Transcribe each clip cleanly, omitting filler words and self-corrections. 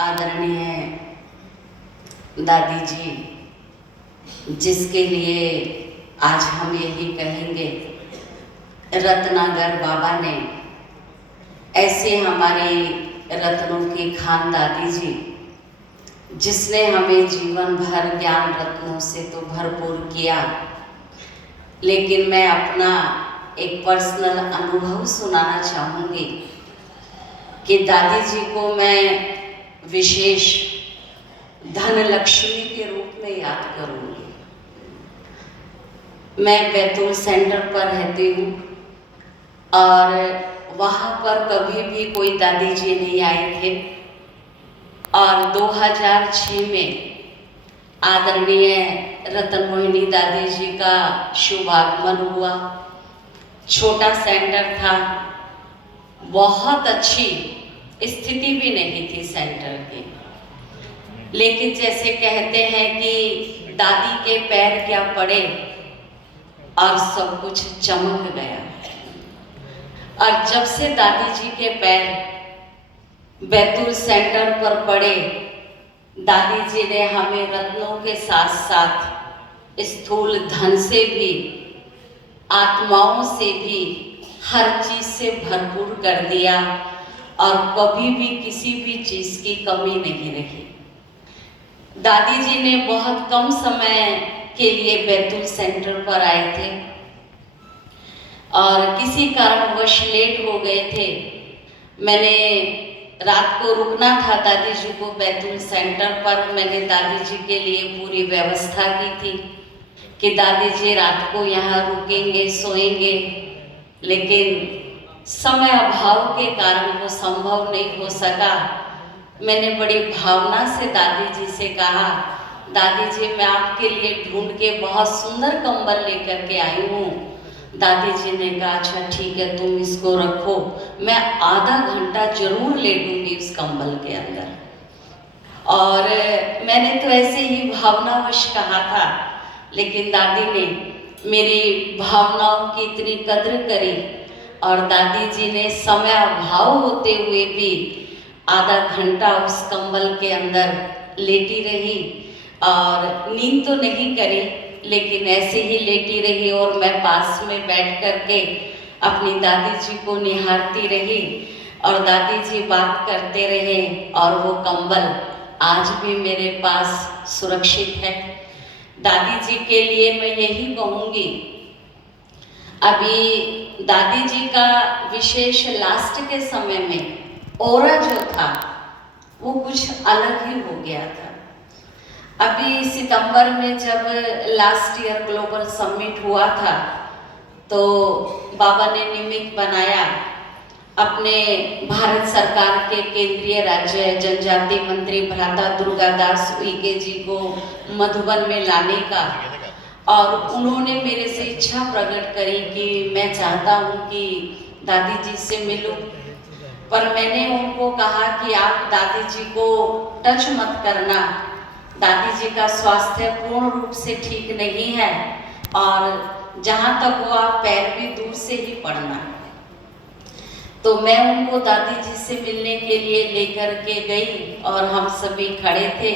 आदरणीय दादी जी, जिसके लिए आज हम यही कहेंगे, रत्नागर बाबा ने ऐसे हमारी रत्नों की खान दादी जी, जिसने हमें जीवन भर ज्ञान रत्नों से तो भरपूर किया, लेकिन मैं अपना एक पर्सनल अनुभव सुनाना चाहूँगी कि दादी जी को मैं विशेष धनलक्ष्मी के रूप में याद करूँगी। मैं बैतूल सेंटर पर रहती हूँ और वहाँ पर कभी भी कोई दादी जी नहीं आए थे और 2006 में आदरणीय रतन मोहिनी दादी जी का शुभ आगमन हुआ। छोटा सेंटर था, बहुत अच्छी स्थिति भी नहीं थी सेंटर की, लेकिन जैसे कहते हैं कि दादी के पैर क्या पड़े और सब कुछ चमक गया। और जब से दादी जी के पैर बैतूल सेंटर पर पड़े, दादी जी ने हमें रत्नों के साथ साथ स्थूल धन से भी, आत्माओं से भी, हर चीज से भरपूर कर दिया और कभी भी किसी भी चीज की कमी नहीं रही। दादी जी ने बहुत कम समय के लिए बैतूल सेंटर पर आए थे और किसी कारणवश लेट हो गए थे। मैंने रात को रुकना था दादी जी को बैतूल सेंटर पर। मैंने दादी जी के लिए पूरी व्यवस्था की थी कि दादी जी रात को यहाँ रुकेंगे, सोएंगे, लेकिन समय अभाव के कारण वो संभव नहीं हो सका। मैंने बड़ी भावना से दादी जी से कहा, दादी जी मैं आपके लिए ढूंढ के बहुत सुंदर कंबल लेकर के आई हूँ। दादी जी ने कहा अच्छा ठीक है, तुम इसको रखो, मैं आधा घंटा जरूर लेटूंगी उस कंबल के अंदर। और मैंने तो ऐसे ही भावनावश कहा था, लेकिन दादी ने मेरी भावनाओं की इतनी कद्र करी और दादी जी ने समय अभाव होते हुए भी आधा घंटा उस कंबल के अंदर लेटी रही और नींद तो नहीं करी, लेकिन ऐसे ही लेटी रही और मैं पास में बैठ कर के अपनी दादी जी को निहारती रही और दादी जी बात करते रहे और वो कंबल आज भी मेरे पास सुरक्षित है। दादी जी के लिए मैं यही कहूँगी, अभी दादी जी का विशेष लास्ट के समय में ऑरा जो था वो कुछ अलग ही हो गया था। अभी सितंबर में जब लास्ट ईयर ग्लोबल समिट हुआ था तो बाबा ने निमित्त बनाया अपने भारत सरकार के केंद्रीय राज्य जनजाति मंत्री भ्राता दुर्गादास उइके जी को मधुबन में लाने का, और उन्होंने मेरे से इच्छा प्रकट करी कि मैं चाहता हूँ कि दादी जी से मिलूं। पर मैंने उनको कहा कि आप दादी जी को टच मत करना, दादी जी का स्वास्थ्य पूर्ण रूप से ठीक नहीं है और जहाँ तक हुआ पैर भी दूर से ही पड़ना। तो मैं उनको दादी जी से मिलने के लिए लेकर के गई और हम सभी खड़े थे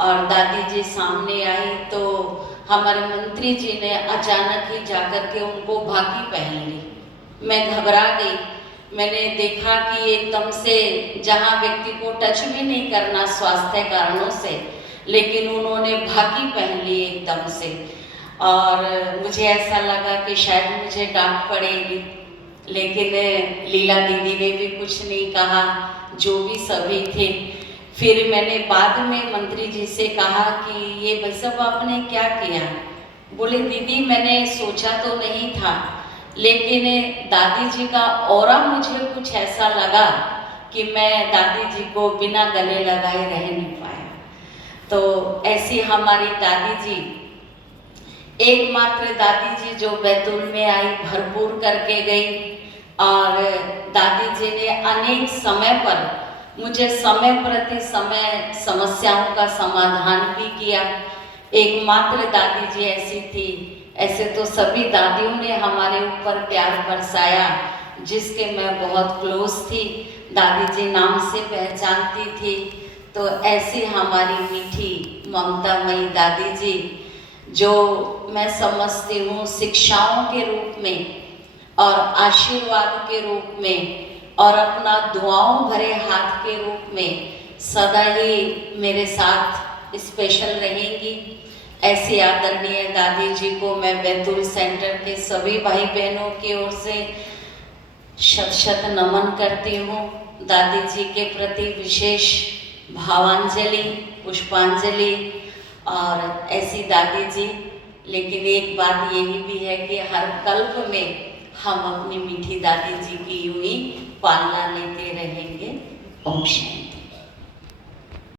और दादी जी सामने आई तो हमारे मंत्री जी ने अचानक ही जाकर के उनको भाकी पहन ली। मैं घबरा गई। मैंने देखा कि एकदम से जहाँ व्यक्ति को टच भी नहीं करना स्वास्थ्य कारणों से, लेकिन उन्होंने भाकी पहन ली एकदम से और मुझे ऐसा लगा कि शायद मुझे डांट पड़ेगी, लेकिन लीला दीदी ने भी कुछ नहीं कहा, जो भी सभी थे। फिर मैंने बाद में मंत्री जी से कहा कि ये भाई साहब आपने क्या किया? बोले दीदी मैंने सोचा तो नहीं था, लेकिन दादी जी का ऑरा मुझे कुछ ऐसा लगा कि मैं दादी जी को बिना गले लगाए रह नहीं पाया। तो ऐसी हमारी दादी जी, एकमात्र दादी जी जो बैतूल में आई, भरपूर करके गई और दादी जी ने अनेक समय पर मुझे समय प्रति समय समस्याओं का समाधान भी किया। एकमात्र दादी जी ऐसी थी, ऐसे तो सभी दादियों ने हमारे ऊपर प्यार बरसाया, जिसके मैं बहुत क्लोज थी, दादी जी नाम से पहचानती थी। तो ऐसी हमारी मीठी ममतामयी दादी जी, जो मैं समझती हूँ शिक्षाओं के रूप में और आशीर्वाद के रूप में और अपना दुआओं भरे हाथ के रूप में सदा ही मेरे साथ स्पेशल रहेंगी। ऐसी आदरणीय दादी जी को मैं बैतूल सेंटर के सभी भाई बहनों की ओर से शत शत नमन करती हूँ। दादी जी के प्रति विशेष भावांजलि, पुष्पांजलि। और ऐसी दादी जी, लेकिन एक बात यही भी है कि हर कल्प में हम अपनी मीठी दादी जी की यूं ही पालना लेते रहेंगे। ओम शांति।